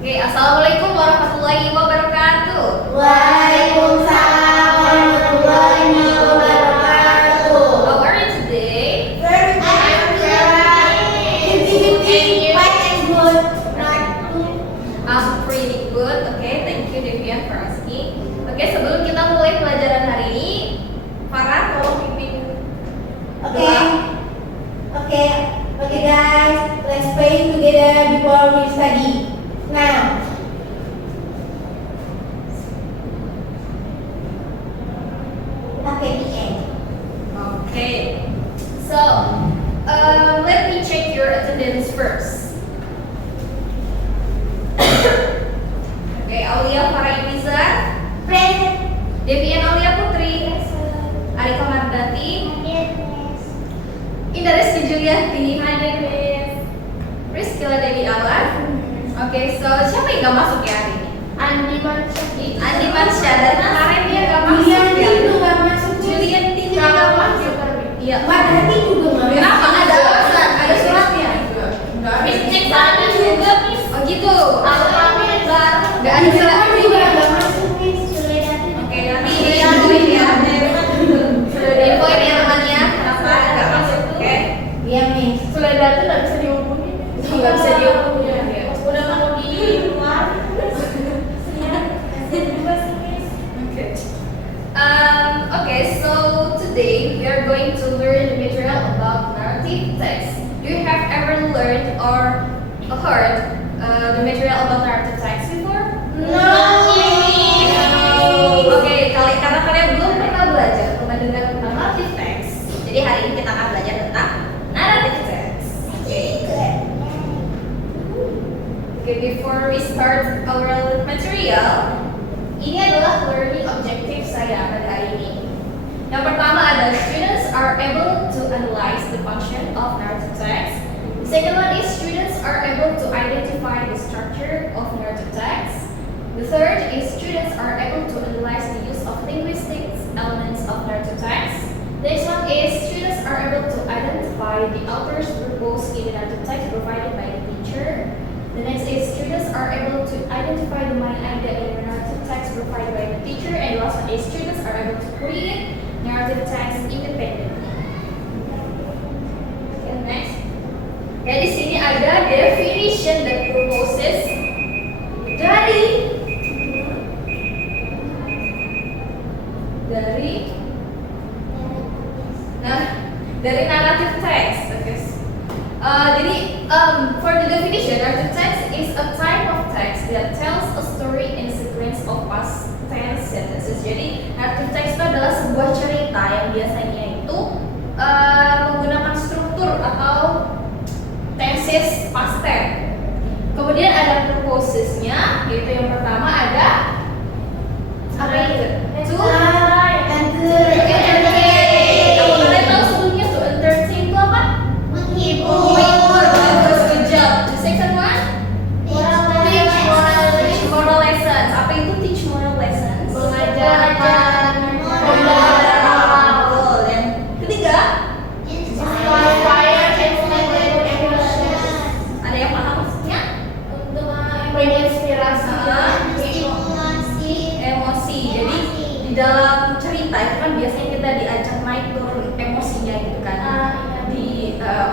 Oke, assalamualaikum warahmatullahi wabarakatuh. Waalaikumsalam warahmatullahi wabarakatuh. How are you today? Very good. I'm pretty good. Okay, thank you Devian for asking. Oke, sebelum kita mulai pelajaran hari ini, Farah tolong pimpin. Okay guys, let's pray together before we study. Now. Okay, the end. Okay, so let me check your attendance first. Okay, Aulia Farah Ibiza, Present. Devian Aulia Putri, Arika Mardati, Indah Reski Julianti, Rizkyla Dewi Awan. Oke, so siapa yang gak masuk ya hari ini? Andi Mansha, dari kemarin dia gak masuk ya. Gak masuk. Julianti juga gak masuk. Iya. Mardati juga gak masuk. Kenapa? Ada alasan, ada suratnya. Miss cek sana juga, Miss. Oh gitu. Alamatnya Gak ada surat juga gak masuk, Miss. Oke, nanti diinfoin ya. Sudah diinfoin ya namanya. Kenapa gak masuk? Oke. Iya, Miss. Sudah datang nggak bisa dihubungi. Nggak bisa dihubungi. Udah mau di luar. Okay, so today we are going to learn the material about narrative text. Do you have ever learned or heard the material about narrative text before? Oke, karena kalian belum pernah belajar mendengar tentang narrative text, jadi hari ini kita akan belajar tentang narrative text. Okay, before we start our material, ini adalah learning objective saya pada hari ini. Yang pertama adalah students are able to analyze the function of narrative text. The second one is students are able to identify the structure of narrative text. The third is students are able to analyze the use of linguistic elements of narrative text. The next one is students are able to identify the author's purpose in the narrative text provided by the teacher. The next is students are able to identify the main idea in the narrative text provided by the teacher. And the last one is students are able to create narrative text independently. Okay, next. Ya, di sini ada definition dan purposes dari narrative text. Okay. Jadi for the definition, narrative text is a type of text that tells a story in a sequence of past tense sentences. Jadi narrative text itu adalah sebuah cerita yang biasanya itu menggunakan struktur atau tenses past tense. Kemudian ada purposesnya, yaitu yang pertama ada apa itu? Kalau kalian tahu sebelumnya to entertain itu apa? Menghibur. Good job. The second one? Teach moral lessons. Apa itu teach moral lessons? Mengajarkan moral. Yang ketiga? Ada yang paham maksudnya? untuk menginspirasi Emosi. Jadi di dalam cerita itu kan biasanya kita diajak naik turun emosinya gitu kan,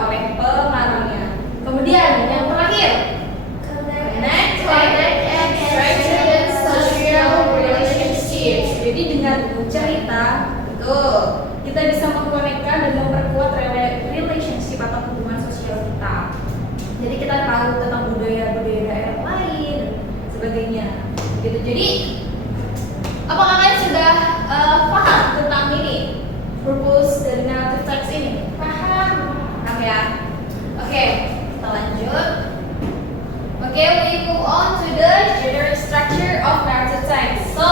oleh pengarangnya. Kemudian yang terakhir, next one, strengthen social relationships. Jadi dengan cerita itu kita bisa mengkonekkan dan memperkuat relationship atau hubungan sosial kita. Jadi kita tahu tentang budaya-budaya daerah lain dan sebagainya. Gitu. Jadi apakah kalian sudah paham tentang ini, purpose dari narrative text ini? Paham ya? Oke, kita lanjut. Oke, we move on to the general structure of narrative text. So,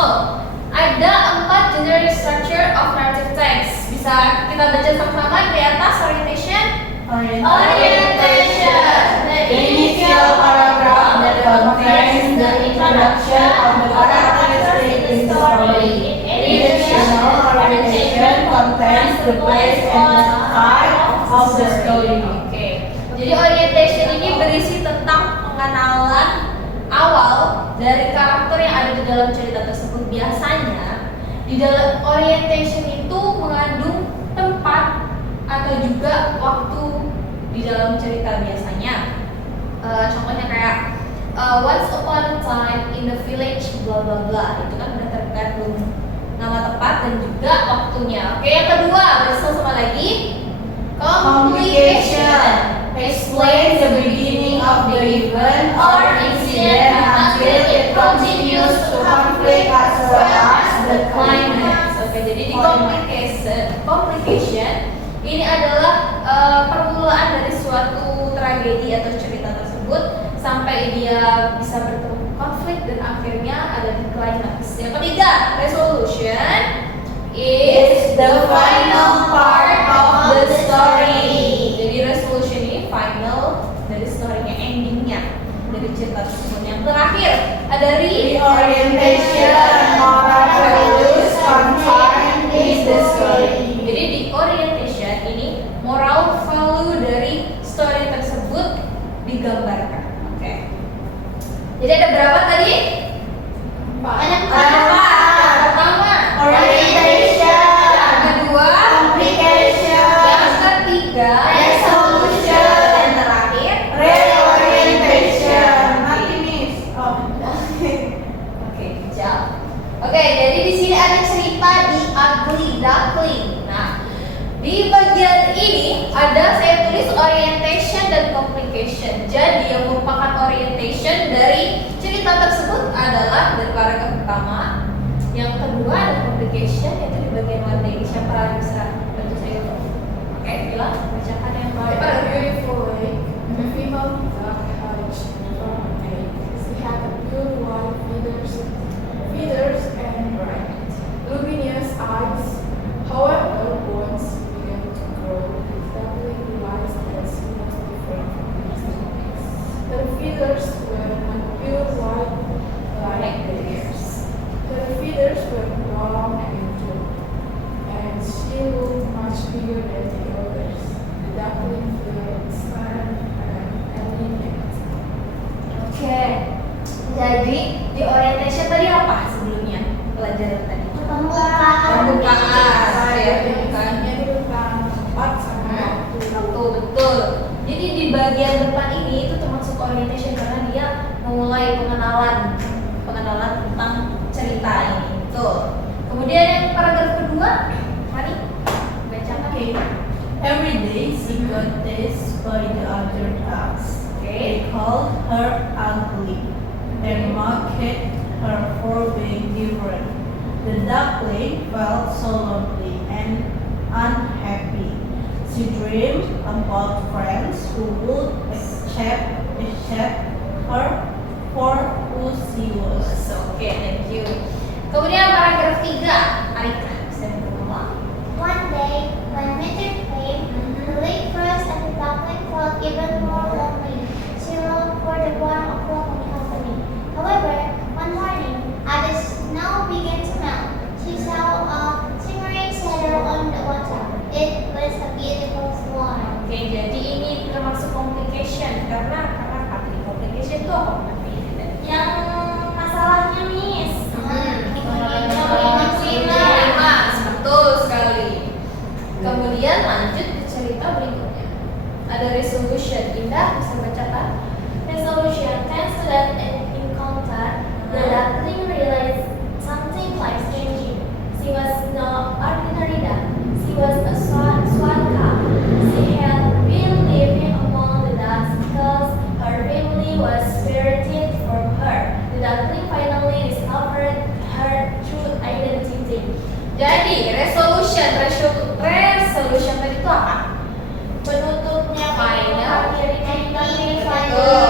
ada 4 general structure of narrative text. Bisa kita baca sama-sama di atas orientation. The initial paragraph that contains the introduction of the characters in the story. Additional orientation contains the place and the time of the story. Oke. Jadi orientation ini berisi tentang pengenalan awal dari karakter yang ada di dalam cerita tersebut. Biasanya di dalam orientation itu mengandung tempat atau juga waktu di dalam cerita biasanya. Contohnya kayak once upon a time in the village bla bla bla, itu kan udah terkandung nama tempat dan juga waktunya. Oke, yang kedua bersama sama lagi complication. Explain the beginning of the event or incident until it continues to conflict as well as the climax. Oke, jadi di complication ini adalah permulaan dari suatu tragedi atau cerita tersebut sampai dia bisa bertemu konflik dan akhirnya ada di climax. Yang ketiga, resolution is the final part of the story. Jadi resolution ini final dari story-nya, endingnya dari cerita tersebut. Yang terakhir ada Reorientation, moral values, content is the story. Jadi di orientation ini moral value dari story tersebut digambarkan. Oke. Jadi ada berapa tadi? Ada Pertama, Orientation. yang kedua, Complication. yang ketiga, Resolution. dan terakhir, Reorientation. Mati miss. Oh. Oke, jawab. Oke, jadi di sini ada cerita di Ugly Duckling. Nah, di bagian ini ada saya tulis orientation dan complication. Jadi yang merupakan orientation dari cerita tersebut adalah dari paragraf pertama. Yang kedua ada complication, yaitu di bagian wording. Siapa yang bisa bantu saya? Oke, bila bacakan yang By a paragraf. beautiful lake, a female duck hatched from an egg. She had pure white feathers and bright, luminous eyes. However, once she began to grow, the duckling realized that she was different from the rest of the eggs. Her feathers were not pure white like theirs. Her feathers were long and tough, and she looked much bigger than the others. The duckling felt sad and elegant. Oke. Jadi di orientation tadi apa sebelumnya pelajaran tadi? Pembukaan. Ya, pembukaan. Ini tentang tempat sama waktu. Betul. Jadi di bagian depan ini itu termasuk orientation karena dia memulai pengenalan tentang cerita ini. Betul. Kemudian yang paragraf kedua, Fani bacakan. Okay. Every day she got teased by the other ducks. They called her ugly and mocked her for being different. The duckling felt so lonely and unhappy. She dreamed about friends who would accept her for who she was. Oke, thank you. Kemudian paragraf 3, Arika bisa ngomong. One day, when winter came, the lake froze and the duckling felt even more lonely. She longed for the warmth of welcoming company. However, one morning, as the snow began to melt, she saw a shimmering shadow on the water. It was a beautiful swan. Oke, jadi ini termasuk complication karena apa? Complication itu apa? Yang masalahnya, Miss. Betul sekali. Kemudian lanjut ke cerita berikutnya. Ada resolution. Indah bisa bacakan. Resolution. Thanks to that encounter, the duckling realized something quite strange. She was no ordinary duck. She was a swan cow. She had been living among the ducks because her family was spirited from her. The duckling finally discovered her true identity. Jadi resolution tadi itu apa? Penutupnya Final.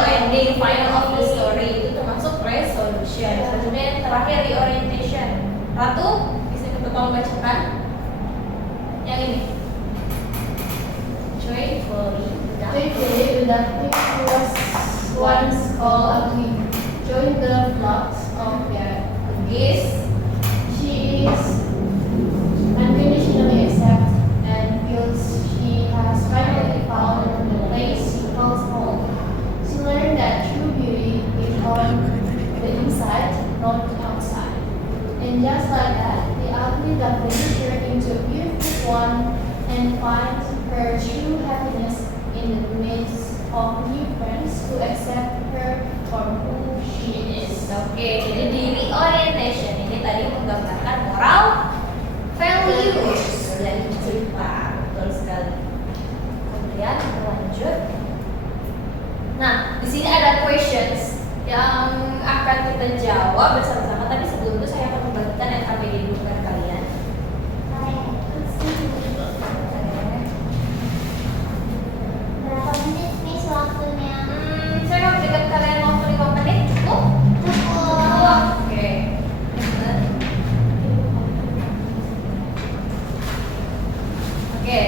Ending final of the story itu termasuk resolution. Selanjutnya yang terakhir di orientation. Ratu bisa kita tolong bacakan yang ini. Joyfully. Joyfully, the duckling who was once called ugly joined the flocks of geese. She is not outside. And just like that, the ugly duckling turned into a beautiful one and finds her true happiness in the midst of new friends who accept her for who she is. Oke, jadi di reorientation ini tadi menggambarkan moral values dari cerita, betul sekali. Kemudian lanjut. Nah, di sini ada questions yang akan kita jawab bersama-sama. Tapi sebelum itu saya akan membagikan NKBD dulu dengan kalian. Berapa menit nih waktunya? Saya mau berikan kalian waktu 5 menit, cukup? Oke. Oke.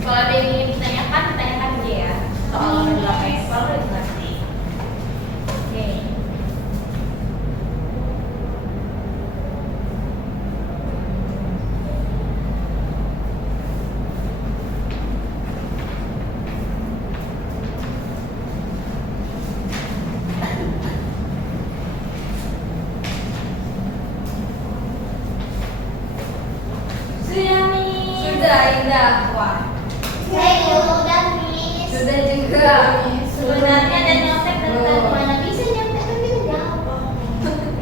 Kalau ada yang ingin ditanyakan, tanyakan aja ya. Soal berapa ekspor itu nanti. Oke. Sudah, Indah. Wah, Saya udah miss. sudah juga. Sebenarnya ada nyontek dan mana bisa nyontek kan kita jawab.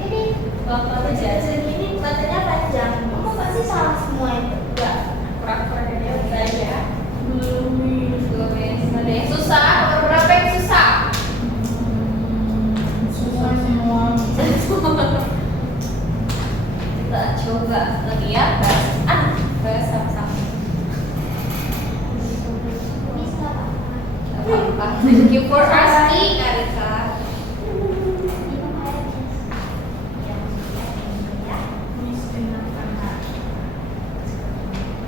Ini Bapak aja. segini matanya panjang. Kamu pasti salah semua itu. Enggak. Kurang-kurang aja udah aja. Belum ada yang susah. Nomor berapa yang susah? Susah semua. Kita coba lagi ya. Bahas sama-sama. Bisa. Apa-apa. Thank you for asking, Arika.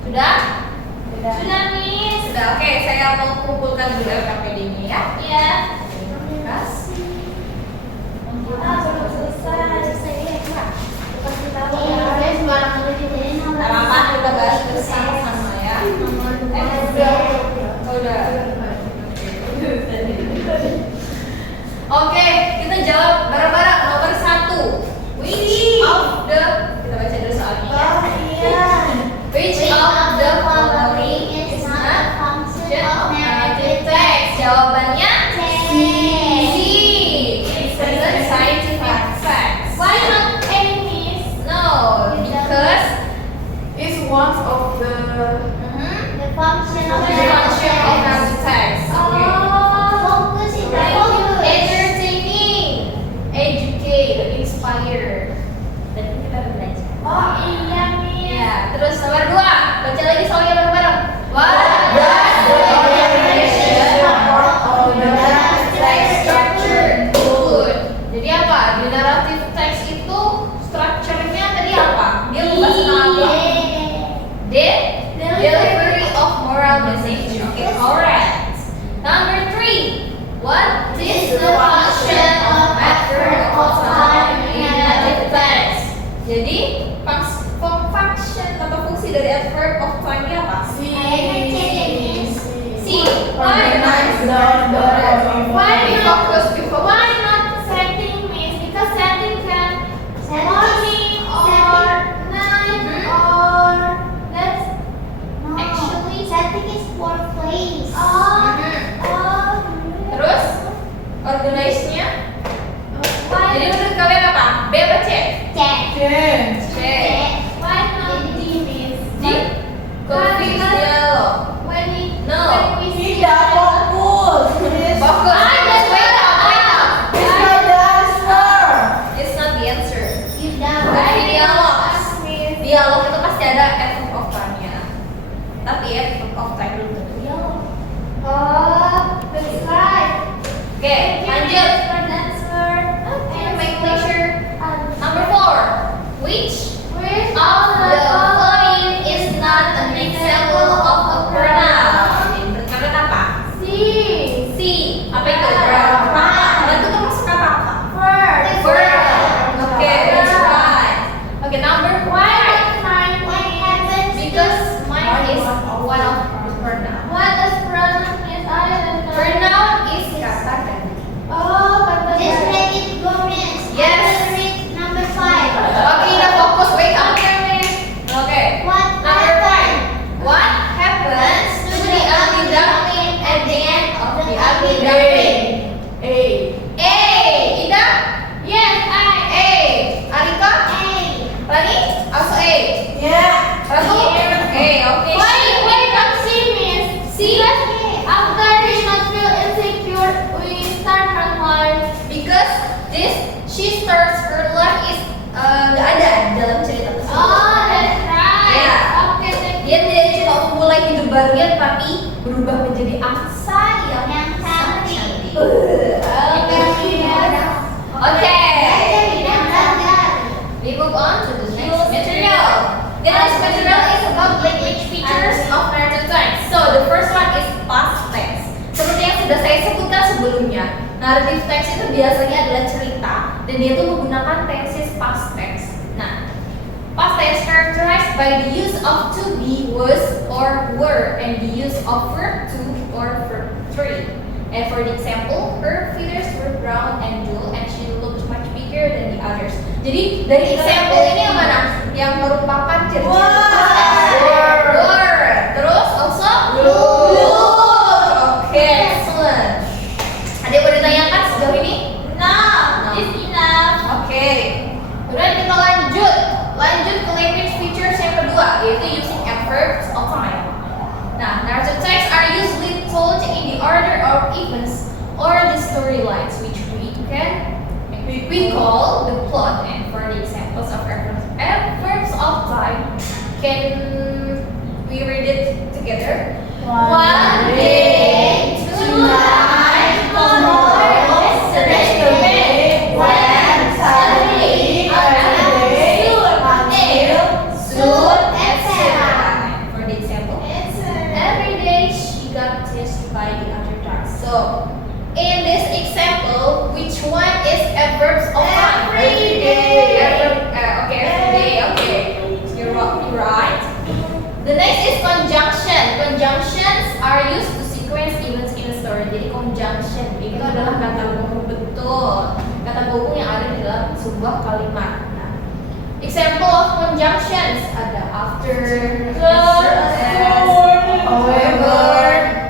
Sudah? Sudah, Miss. Sudah, oke. Saya mau kumpulkan dulu LKPD-nya ya. Iya. Terima kasih. Kita belum selesai. Saya Kak. Kasih tahu Iya, ya. saya sembarang ngerjain Nggak apa-apa, kita bahas bersama-sama ya. Udah. Oke, kita jawab bareng-bareng. Nomor 1. Which of the, kita baca dulu soalnya ya. Which of the following is not a function of narrative text? Jawabannya C. It isn't scientific facts. Why not A, Miss? No, because It's one of the The function of the function of narrative text. Okay. Focus is the focus. Entertaining, educate, inspire. Dan ini kita udah belajar. Oh iya, Miss. Ya, terus nomor 2. Baca lagi soalnya bareng-bareng. What does the organization of the narrative text structure include? Jadi apa? Di narrative text itu structure-nya tadi apa? Dia membahas tentang apa? Delivery of moral message. Okay, alright. Number 3. What is the function of adverb of time in narrative text? Jadi, function atau fungsi dari adverb of time ini apa? C. Organize the order of Why We not? focus before. Why not setting, Miss? Because setting can morning or night or that's actually setting is for place. Terus, organize-nya? why Jadi menurut kalian apa? B apa C? Cek. change. C. why not D, Miss? D. Confuse dialog. When we No. when we see Tidak fokus. Fokus. just wait up. It's not the answer. It's not the answer. Tidak. Tapi dialog. Miss. Dialog itu pasti ada adverb of time-nya. Tapi adverb of time belum tentu dialog. Oh, that's right. Oke, lanjut. For the answer. Okay, my pleasure. Number 4. Which Which of the following is not an example of a pronoun? Jadi menurut kalian apa? C. C. Apa itu? Verb. Apa? Verb itu termasuk apa? First. Verb. Oke, that's right. Oke, number 5. What happens? Because mine is one of the pronoun. What does pronoun is? I don't know. Pronoun is kata ganti. Oh, kata Just ganti. let it go, Miss. Yes. I will read she starts her life is nggak ada dalam cerita tersebut. Oh, that's right. Ya. Okay, thank you. Dia tidak cuma memulai hidup barunya, tapi berubah menjadi angsa yang cantik. Oke. We move on to the next material. The next material is about language features of narrative text. So the first one is past tense. Seperti yang sudah saya sebutkan sebelumnya, narrative text itu biasanya adalah cerita dan dia itu menggunakan tenses past tense. Nah, past tense characterized by the use of to be, was, or were, and the use of verb to or verb three. And for the example, her feathers were brown and dull, and she looked much bigger than the others. Jadi dari example ini yang mana? Yang merupakan ciri-ciri were. Terus also Oke, excellent. Ada yang mau ditanyakan sejauh ini? No, it's enough. Oke. Kemudian kita lanjut ke language features yang kedua, yaitu using adverbs of time. Nah, narrative texts are usually told in the order of events or the storylines, which we call the plot. And for the examples of adverbs of time, can we read it together? One day, tonight, tomorrow, yesterday, when, suddenly, today, soon, etc. For the example, every day she got teased by the other dogs. So, in this example, which one is adverbs of time? Every day. Every day. Okay. You're right. The next is conjunction. Conjunctions are used to sequence events in a story. Jadi conjunction itu adalah kata gabung, betul. Kata gabung yang ada di dalam sebuah kalimat. Nah, example of conjunctions ada after, however,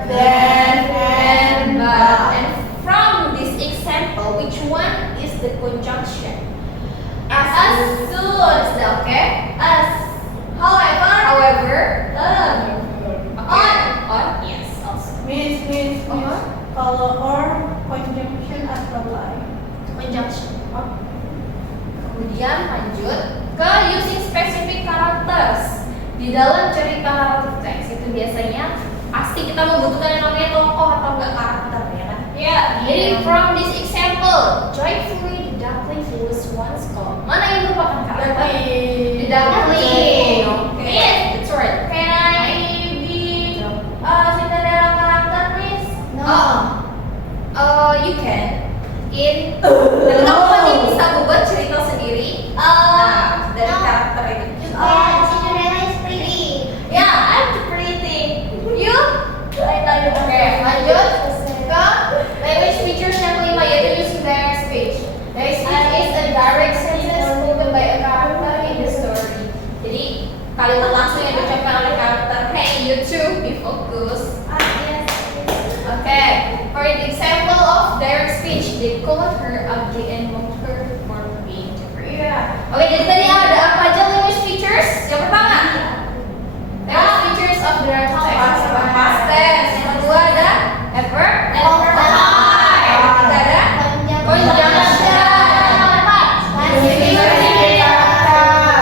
then, and, but. And from this example, which one is the conjunction? As soon. Okay. As. However, On. yes, also. Means kalau or conjunction atau lain. Conjunction. Kemudian lanjut ke using specific characters di dalam cerita narrative text. Itu biasanya pasti kita membutuhkan yang namanya tokoh atau enggak karakter, ya kan? Yeah. Jadi from this example, joyfully the duckling who was once called. Mana yang merupakan karakter? The duckling. Okay. Yes. That's right. Can I be Cinderella character, please? You can. Tapi kamu masih bisa membuat cerita sendiri. Nah, dari karakter itu. Cinderella is pretty. Yeah, I'm pretty. You? Oke, lanjut ke language features yang kelima, yaitu using direct speech. Direct speech is a direct sentence spoken by a character in the story. Jadi kalimat langsung yang diucapkan oleh karakter. Hey, you two, be focused. Okay, for the example of direct speech, they called her ugly and mocked her for being different. Oke, jadi tadi ada apa aja language features? Yang pertama, language features of direct text. Past tense. Yang kedua ada adverb of time. Kita ada conjunction.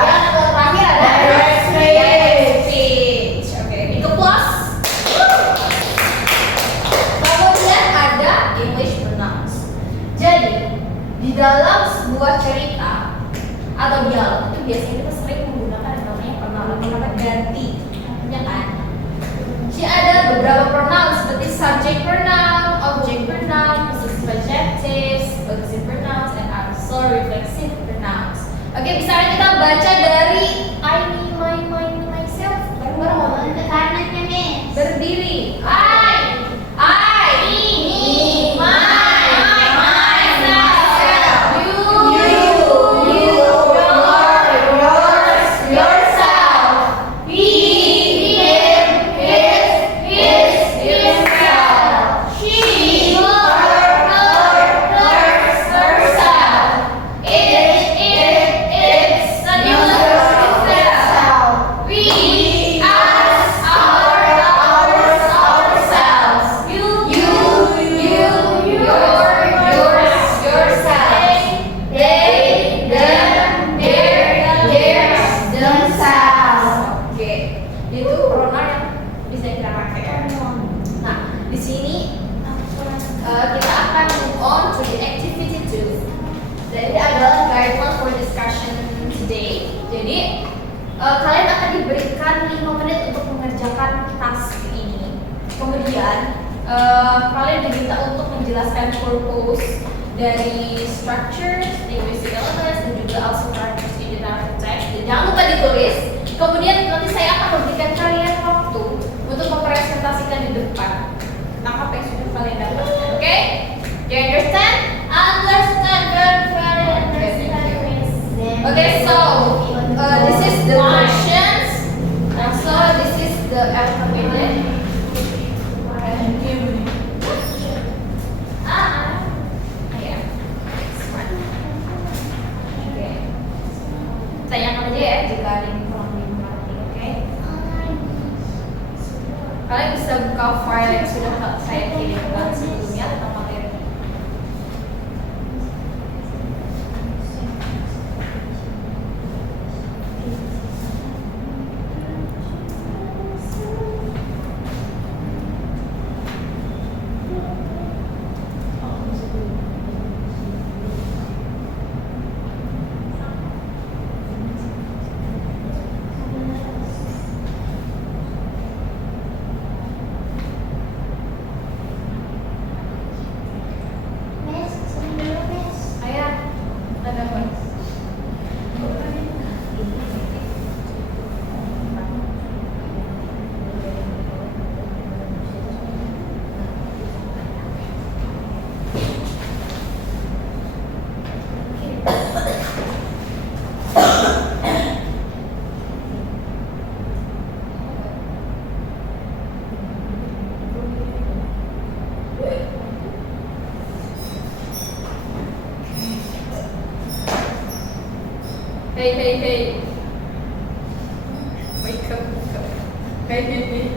Yang terakhir ada direct speech. Oke, itu plus. Kemudian ada English pronouns. Jadi di dalam sebuah cerita atau dialog itu biasanya kita sering menggunakan yang namanya pronoun ganti, ya kan? Jadi ada beberapa pronoun seperti subject pronoun, object pronoun, possessive adjectives, possessive pronouns, and also reflexive pronouns. Oke, misalnya kita baca dari I, me, my, myself. Bareng-bareng. Karenanya, Miss. Berdiri. I, me, myself. You, yourself. He, him, his, himself. She, herself. It, its, Jadi kalian akan diberikan 5 menit untuk mengerjakan task ini. Kemudian kalian diminta untuk menjelaskan purpose dari structures, linguistic elements, dan juga also characters in the narrative text. Dan jangan lupa ditulis. Kemudian nanti saya akan memberikan kalian waktu untuk mempresentasikan di depan tentang apa yang sudah kalian dapatkan. Oke? Do you understand? Understand, very understand, Miss. Okay, so this is the questions. Also, this is the alphabet. Yeah. Smart. Okay. Tanyakan aja ya jika ada yang kurang dimengerti, oke? Kalian bisa buka file yang sudah saya kirimkan sebelumnya tentang materi. Miss, sendiri, Miss. Ayah, ada apa? Hey. Wake up. Hey.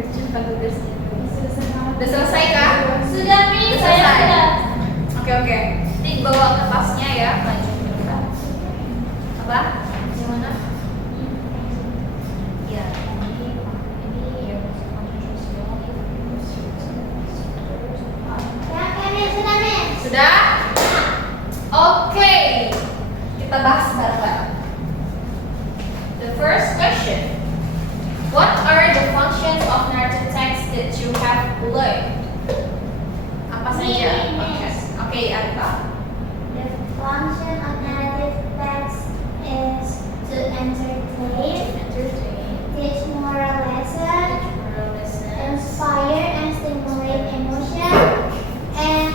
Kerjakan tugasnya. Udah selesai kah? Sudah, Miss. Saya Selesai. sudah. Oke. Nanti bawa kertasnya ya. Lanjut ke depan. Apa? Gimana? Ya, ini ya Oke, Miss. Sudah, Miss. Sudah? Oke. Kita bahas bareng-bareng. The first question. What are the functions of narrative text that you have learned? Apa saja? Oke, Arika. The function of narrative text is to entertain, teach moral lesson, inspire and stimulate emotion, and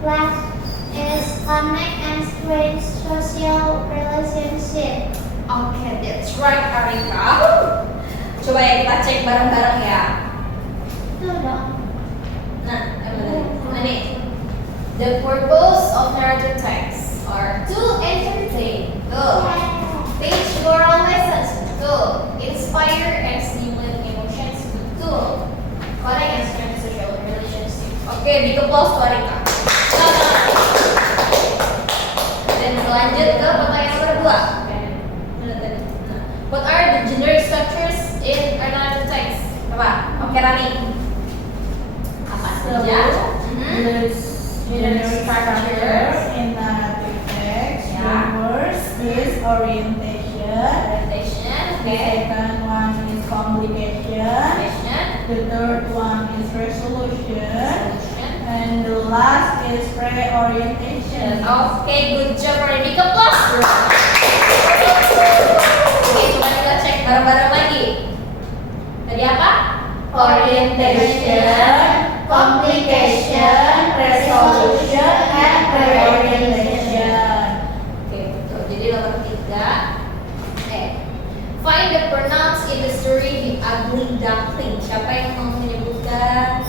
last is connect and create social relationship. Oke, that's right, Arika. Coba ya kita cek bareng-bareng ya. Itu dong. Nah, ini. The purpose of narrative texts are to entertain, teach moral lessons, inspire and stimulate emotions, connect and strengthen social relationship. Oke, big applause to Arika. Dan lanjut ke pertanyaan nomor 2. What are the generic structures in a narrative text? Apa? Oke, Rani. Apa saja? General structure in narrative text. Yeah. The first is orientation. Presentation. The Okay. second one is communication. Question. The third one is resolution. Solution. And the last is pre-orientation. Oke, good job, Rani. Big applause. Oke, coba kita cek bareng-bareng lagi. Tadi apa? Orientation, communication, resolution, and pre-orientation. Oke, betul. Jadi nomor 3. Find the pronouns in the story The Ugly Duckling. Siapa yang mau menyebutkan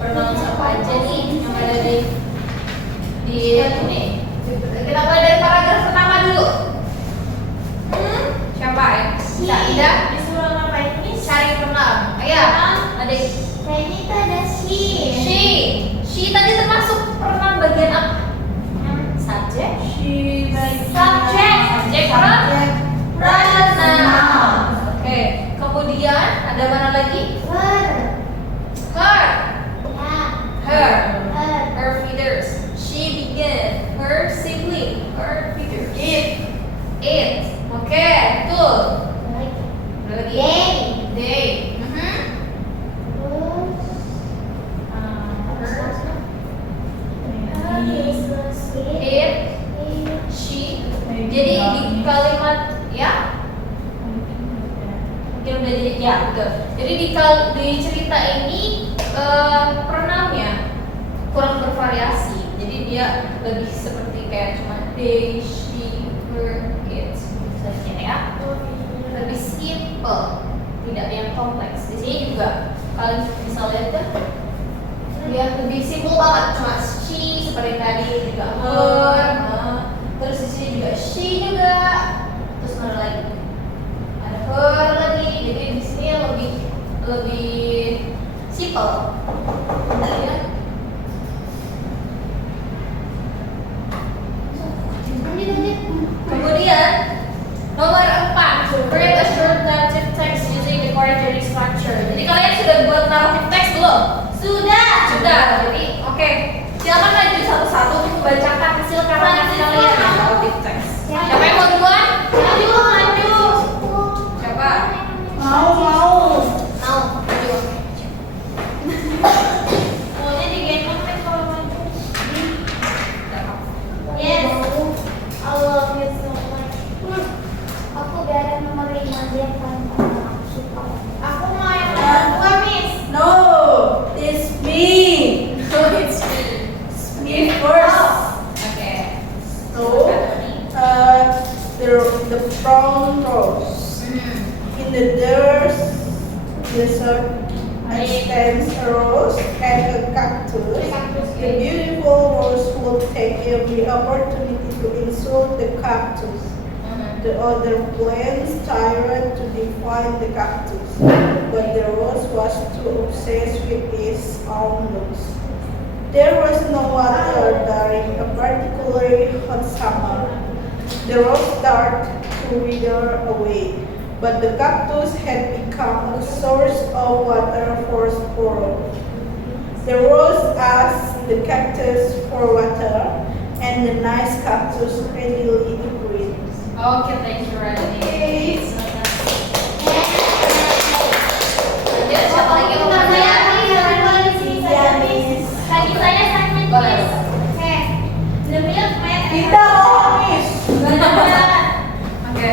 pronouns apa aja nih yang ada di ini? Kita mulai dari paragraf pertama dulu. Siapa ya? Ida. Disuruh ngapain ini? Cari pronoun. Ayo, adik. Kayaknya itu ada she. She tadi termasuk pronoun bagian apa? Subjek. She bagian Subjek pronoun. Oke, kemudian ada mana lagi? Her. Her. Ya. Her. Her. Her feeders. She began. Her sibling. Her feeders. It. Oke. betul. Ada lagi. Day. Day. It, she. Jadi di kalimat ya, mungkin udah jadi ya betul. Jadi di cerita ini pronounnya kurang bervariasi. Jadi dia lebih seperti kayak cuma they, she, her, it saja ya. Lebih simple, tidak yang kompleks. Di sini juga kalian bisa lihat kan, dia lebih simple banget, cuma she seperti tadi, juga her, terus di sini juga she juga, terus mana lagi? Ada her lagi, jadi di sini lebih simple. Ya. Kemudian nomor 4, create a short narrative text using the correct structure. Jadi kalian sudah buat narrative text belum? Sudah. Jadi oke. Silakan maju satu-satu untuk membacakan hasil karya kalian narrative text. Siapa yang mau duluan? Maju. Siapa? Mau. Maju. Maunya digendong kan kalau maju. Yes. I love you so much. Aku gak ada nomor 5 dia paling aku suka. Aku mau yang nomor 2, Miss. No, it's me. So it's me. Me first. Oke. So, the brown rose in the desert stands a rose and a cactus. The beautiful rose will take every opportunity to insult the cactus. The other plants tried to define the cactus, but the rose was too obsessed with its own looks. There was no water during a particularly hot summer. The rose started to wither away, but the cactus had become a source of water for squirrels. The rose asked the cactus for water, and the nice cactus readily agreed. Oke, thank you Radit. Lanjut, siapa lagi yang mau Saya nanya? di sini saja, Miss. Tadi saya sangat Boleh. Miss. Oke. The milkmaid. Kita Miss. Oke.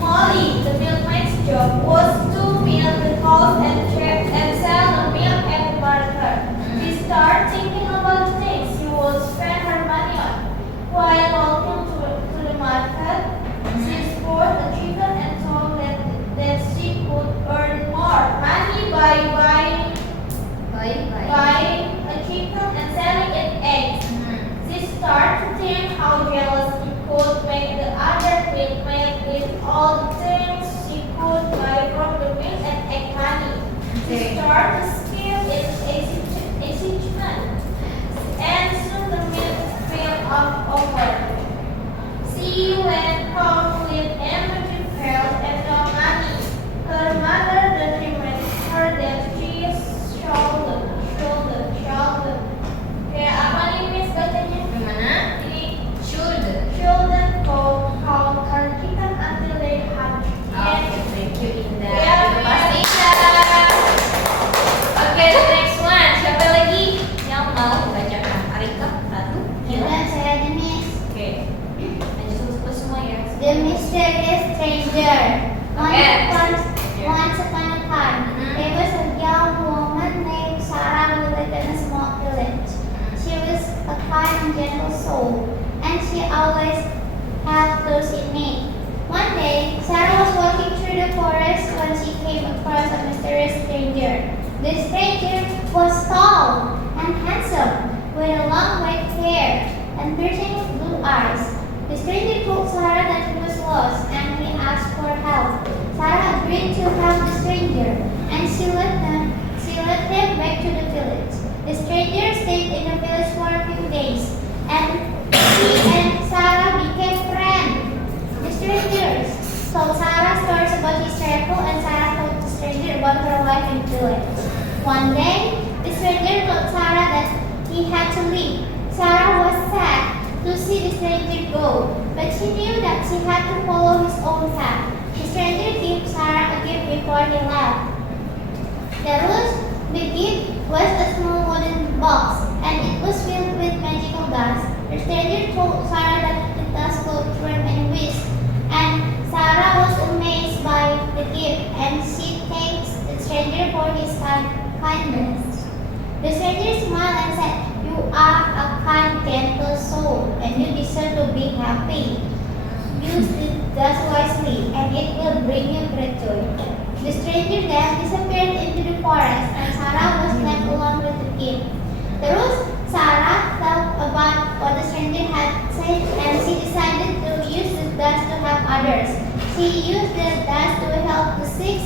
Molly, the milkmaid's job was to milk the cows and sell the milk at the market. She started thinking about the things she would spend her money on. While walking to the market, she spotted a chicken and thought that she could earn more money by buying a chicken and selling it eggs. She started to think how jealous she could make the other milkmaid with all the things she could buy from the milk and egg money. She started to skill in excitement, and soon the milk filled up over. She went home with empty pails and no money. Her mother then reminded her that she should. Kayak apa nih Miss bacanya? Gimana? Ini Should. go count her chicken until they hatch. Oke, thank you Indah. Ya, Itu pasti Indah. Oke, the next one. Siapa lagi yang mau membacakan? Arika, satu. Dan saya ada Miss. Oke. Lanjut terus semua ya. The Mysterious Stranger. Okay. Once upon a time, there was a young woman named Sarah who lived in a small village. She was a kind and gentle soul, and she always helped those in need. One day, Sarah was walking through the forest when she came across a mysterious stranger. The stranger was tall and handsome, with a long white hair and piercing blue eyes. The stranger told Sarah that he was lost and he asked for help. Sarah agreed to help the stranger, and she led him back to the village. The stranger stayed in the village for a few days, and he and Sarah became friends. The stranger told Sarah stories about his travel, and Sarah told the stranger about her life in the village. One day, the stranger told Sarah that he had to leave. Sarah was sad to see the stranger go, but she knew that she had to follow his own path. The stranger gave Sarah a gift before he left. The gift was a small wooden box, and it was filled with magical dust. The stranger told Sarah that the dust could turn and whisk, and Sarah was amazed by the gift, and she thanked the stranger for his kindness. The stranger smiled and said, "You are a kind, gentle soul, and you deserve to be happy. Use the dust wisely, and it will bring you great joy." The stranger then disappeared into the forest, and Sarah was left alone with the gift. Terus, Sarah thought about what the stranger had said, and she decided to use the dust to help others. She used the dust to help the sick,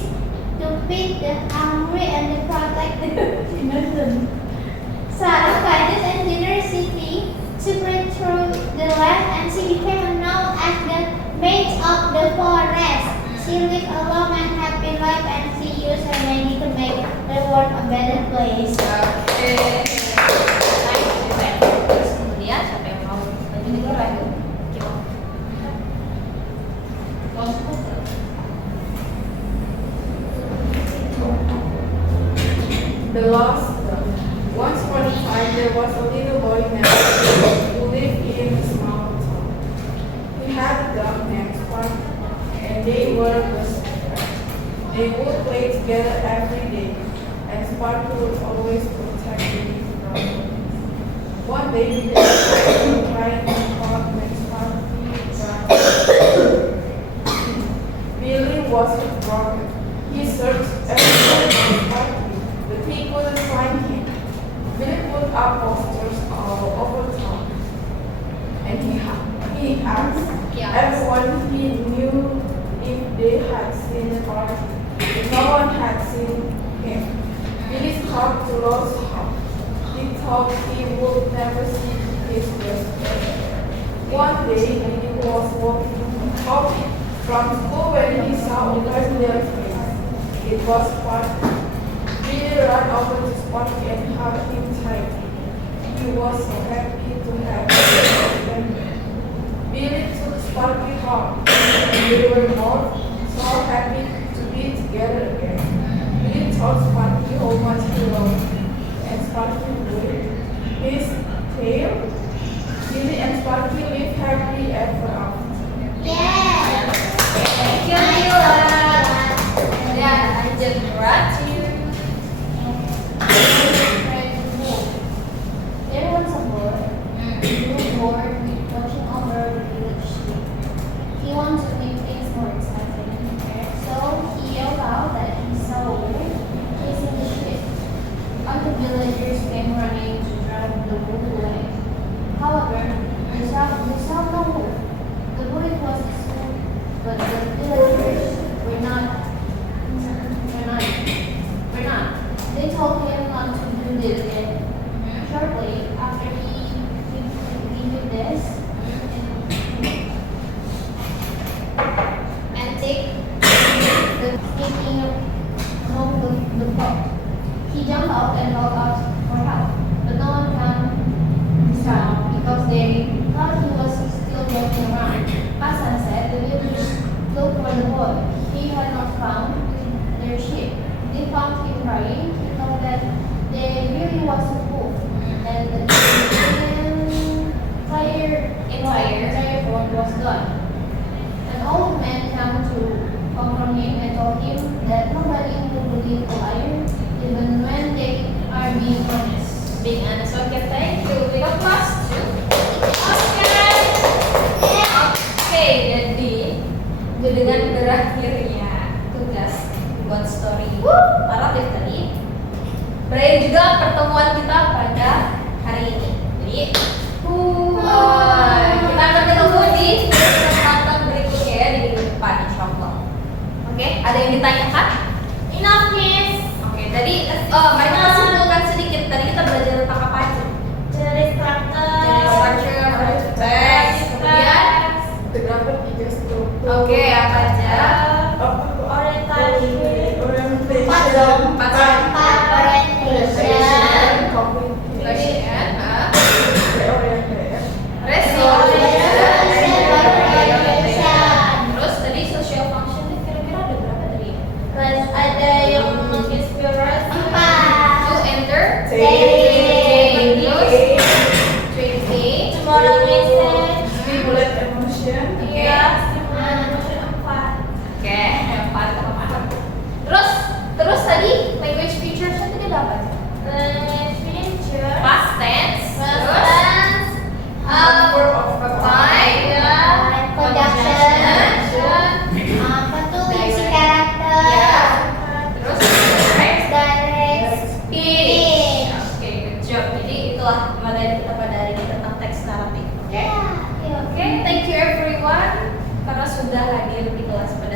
to feed the hungry, and to protect the innocent. Sarah's kindness and generosity spread through the land, and she became known as the Mage of the Forest. She lived a long and happy life, and she used her magic to make the world a better place. Oke. Terus kemudian siapa yang mau lanjut lagi? The Lost Dog. Once upon a time, there was a little boy named Sparky who lived in a small town. He had a dog named Sparky, and they were best friends. They would play together every day, and Sparky would always protect the little brother. One day, the little boy was crying in the park when Sparky died. Billy was broken. He searched everywhere for Sparky, but he couldn't find him. Billy put up posters all over town, and he asked everyone he knew if they had seen Sparky, but no one had seen him. Billy talked to Lost House. He thought he would never see his best friend. One day, Billy was walking home from school when he saw a familiar face. It was Sparky. Billy ran over to Sparky and hugged him tightly. He was so happy to have him. Billy took Sparky home, and they were both so happy to be together again. Billy told Sparky how much he loved him, and Sparky waved his tail. Billy and Sparky lived happily ever after. Yeah. Thank you, Lila. Ya, lanjut Raju. There was a boy who was bored with watching over the village street. He wanted to make things more exciting, so he yelled out that he saw a wolf chasing the sheep. Other villagers came running to drive the wolf away. However, they saw no wolf. The bullet was asleep, but the villagers were not. They told him not to do this again. Shortly after he did this, and take the taking home the boat. He jumped out and called out for help, but no one came this time because they thought he was still walking around. At sunset, the villagers looked for the boy. He had not found their ship. They found him crying. He thought that there really was a wolf, and the entire boat was gone. An old man came to confront him and told him that nobody will believe a liar, even when they are being honest. Being honest. Oke, thank you. We got plus 2. Oke, jadi dengan berakhirnya tugas buat story naratif tadi, berakhir juga pertemuan kita pada hari ini. Jadi kita akan ketemu di kesempatan berikutnya ya, di minggu depan insyaallah. Oke, ada yang ditanyakan? Enough, miss. Oke, tadi mari kita simpulkan sedikit. Tadi kita belajar tentang apa aja? Jadi structure, teks, kemudian Terdapat 3 struktur. oke, apa aja? orientasi, Empat dong, empat. Orientation. Question, Reorientasi. resolution, itu apa aja? Future. Past tense. Past Terus tense. Verb of time. Conjunction. Apa tuh isi karakter? Ya. Terus direct. Direct Speech. Oke, good job. Jadi itulah materi kita pada hari ini tentang teks naratif. Oke. Ya, yuk. Oke, thank you everyone karena sudah hadir di kelas pada